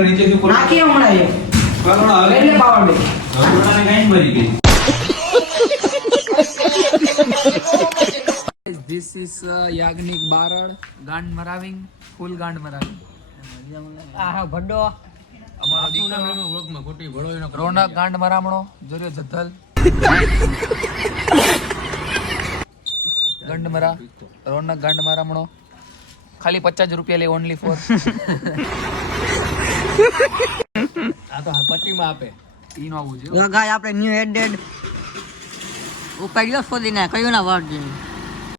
હવે નીચેથી ઉપર નાખી હમણાં એ કરોડા હવે એટલે પાવર બે કરોડાને કાઈ મરી ગઈ. This is યાજ્ઞિક બારડ ગાંડ મરાવિંગ ફૂલ ગાંડ મરાવિંગ આ ભડ્ડો અમારો દીકરો રોનક ગાંડ મરામણો જોર્યો જથલ ગંડ મરા રોનક ગાંડ મરામણો ખાલી 50 રૂપિયા લે ઓનલી ફોર આ તો 25 માં આપે ઈ નો આવું છે ગાય આપણે ન્યુ એડેડ ઉપાડ્યો શોધીને કયું ના વાળ જેવું